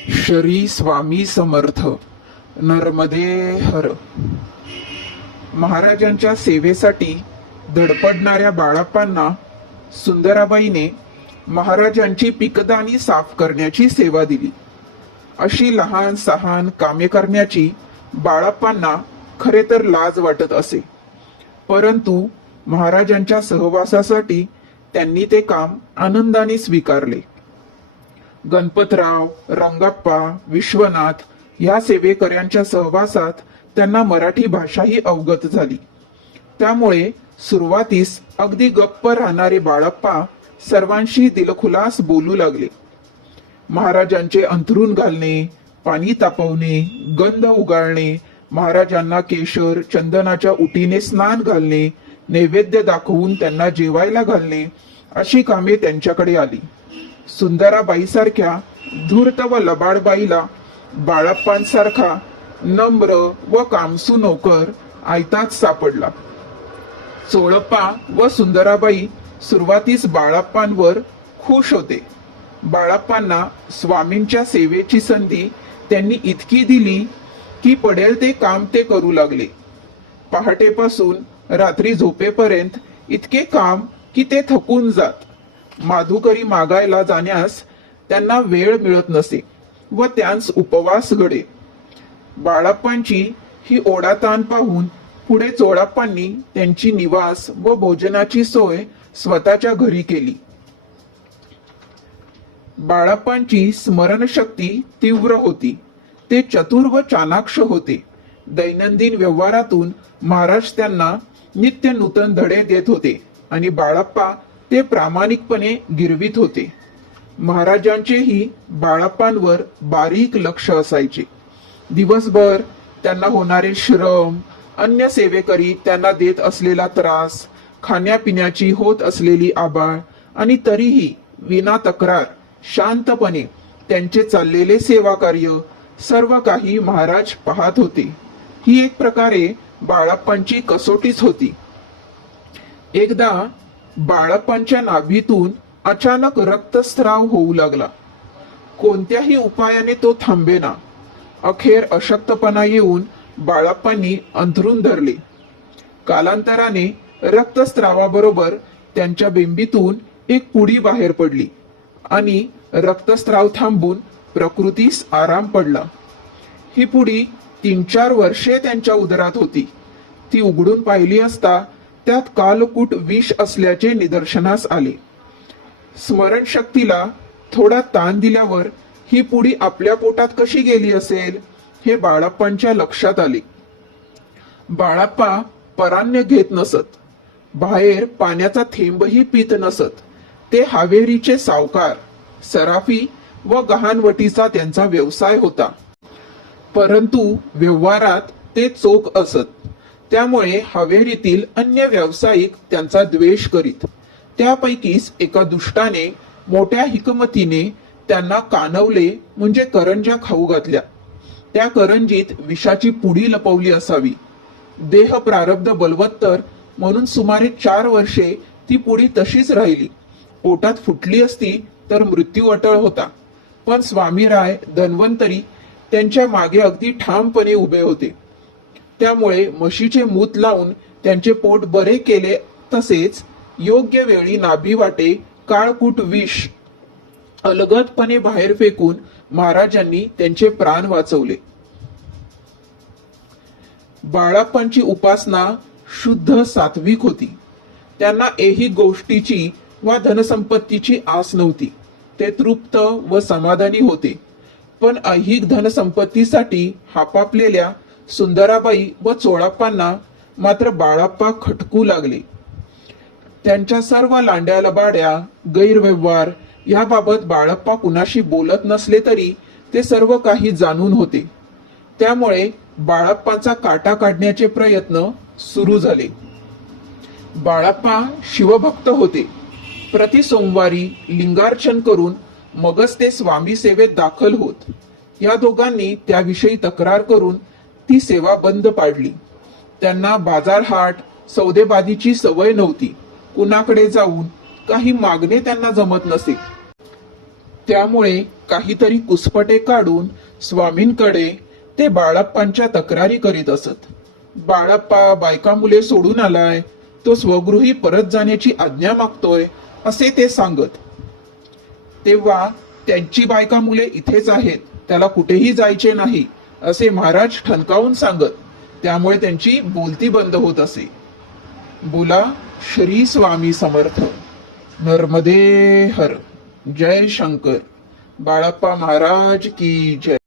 श्री स्वामी समर्थ. नर्मदे हर. महाराजांच्या सेवेसाठी धडपडणाऱ्या बाळाप्पांना सुंदराबाईने महाराजांची पिकदाणी साफ करण्याची सेवा दिली. अशी लहान सहान कामे करण्याची बाळाप्पांना खरे तर लाज वाटत असे, परंतु महाराजांच्या सहवासासाठी त्यांनी ते काम आनंदाने स्वीकारले. गणपतराव, रंगाप्पा, विश्वनाथ या सेवेकऱ्यांच्या सहवासात त्यांना मराठी भाषाही अवगत झाली. त्यामुळे सुरुवातीस अगदी गप्प राहणारे बाळाप्पा सर्वांशी दिलखुलास बोलू लागले. महाराजांचे अंथरूण घालणे, पाणी तापवणे, गंध उगाळणे, महाराजांना केशर चंदनाच्या उटीने स्नान घालणे, नैवेद्य दाखवून त्यांना जेवायला घालणे अशी कामे त्यांच्याकडे आली. सुंदराबाईसारख्या धूर्त व लबाड बाईला बाळाप्पांसारखा नम्र व कामसू नोकर आयताच सापडला. चोळप्पा व सुंदराबाई सुरुवातीस बाळाप्पांवर खुश होते. बाळाप्पांना स्वामींच्या सेवेची संधी त्यांनी इतकी दिली की पडेल ते काम ते करू लागले. पहाटेपासून रात्री झोपेपर्यंत इतके काम की ते थकून जात. माधुकरी मागायला जाण्यास त्यांना वेळ मिळत नसे व त्यांस उपवास घडे. बाळाप्पांची ही ओढाताण पाहून पुढे चोळाप्पांनी त्यांची निवास व भोजनाची सोय स्वतःच्या घरी केली. बाळाप्पांची स्मरणशक्ती तीव्र होती. ते चतुर व चाणाक्ष होते. दैनंदिन व्यवहारातून महाराज त्यांना नित्य नूतन धडे देत होते आणि बाळाप्पा ते प्रामाणिकपणे गिरवित होते. महाराजांचेही बाळाप्पांवर बारीक लक्ष असायचे. दिवसभर त्यांना होणारे श्रम, अन्य सेवेकरी त्यांना देत असलेला त्रास, खाण्यापिण्याची होत असलेली आबाळ आणि तरीही विना तक्रार शांतपणे त्यांचे चाललेले सेवा कार्य सर्व काही महाराज पाहत होते. ही एक प्रकारे बाळाप्पांची कसोटीच होती. एकदा बाळाप्पांच्या नाभीतून अचानक रक्तस्राव होऊ लागला. कोणत्याही उपायाने तो थांबेना. अखेर अशक्तपणा येऊन बाळाप्पांनी अंथरूण धरले. कालांतराने रक्तस्रावाबरोबर त्यांच्या बेंबीतून एक पुडी बाहेर पडली आणि रक्तस्राव थांबून प्रकृतीस आराम पडला. ही पुडी 3-4 वर्षे त्यांच्या उदरात होती. ती उघडून पाहिली असता त्यात कालकूट विष असल्याचे निदर्शनास आले. स्मरणशक्तीला थोडा ताण दिल्यावर ही पुडी आपल्या पोटात कशी गेली असेल हे बाळाप्पांच्या लक्षात आले. बाळाप्पा परान्न घेत नसत. बाहेर पाण्याचा थेंबही पित नसत. ते हावेरीचे सावकार, सराफी व गहाणवटीचा त्यांचा व्यवसाय होता. परंतु व्यवहारात ते चोख असत. त्यामुळे हवेलीतील अन्य व्यावसायिक त्यांचा द्वेष करीत. त्यापैकीच एका दुष्टाने मोठ्या हिकमतीने त्यांना कानवले, म्हणजे करंज्या खाऊ घातल्या. त्या करंजीत विषाची पुडी लपवली असावी. देह प्रारब्ध बलवत्तर म्हणून सुमारे 4 वर्षे ती पुडी तशीच राहिली. पोटात फुटली असती तर मृत्यू अटळ होता. पण स्वामीराय धन्वंतरी त्यांच्या मागे अगदी ठामपणे उभे होते. त्यामुळे म्हशीचे मूत लावून त्यांचे पोट बरे केले. तसेच योग्य वेळी नाभी वाटे काळकूट विष अलगदपणे बाहेर फेकून महाराजांनी त्यांचे प्राण वाचवले. बाळाप्पांची उपासना शुद्ध सात्विक होती. त्यांना ऐहिक गोष्टीची वा धनसंपत्तीची आस नव्हती. ते तृप्त व समाधानी होते. पण ऐहिक धनसंपत्तीसाठी हापापलेल्या सुंदराबाई व चोळाप्पांना मात्र बाळाप्पा खटकू लागले. त्यांच्या सर्व लांड्या लबाड्या, गैरव्यवहार याबाबत बाळाप्पा कुणाशी बोलत नसले तरी ते सर्व काही जाणून होते. त्यामुळे बाळाप्पाचा काटा काढण्याचे प्रयत्न सुरू झाले. बाळाप्पा शिवभक्त होते. प्रति सोमवारी लिंगार्चन करून मगच ते स्वामी सेवेत दाखल होत. या दोघांनी त्याविषयी तक्रार करून ती सेवा बंद पाडली. त्यांना बाजारहाट सौदेबाजीची सवय नव्हती. कुणाकडे जाऊन काही मागणे त्यांना जमत नसे. त्यामुळे काहीतरी कुसपटे काढून स्वामींकडे ते बाळप्पांच्या तक्रारी करीत असत. बाळप्पा बायका मुले सोडून आलाय, तो स्वगृही परत जाण्याची आज्ञा मागतोय असे ते सांगत. तेव्हा त्यांची बायका मुले इथेच आहेत, त्याला कुठेही जायचे नाही असे महाराज ठणकावून सांगत. त्यामुळे त्यांची बोलती बंद होत असे. बोला श्री स्वामी समर्थ. नर्मदे हर. जय शंकर. बाळप्पा महाराज की जय.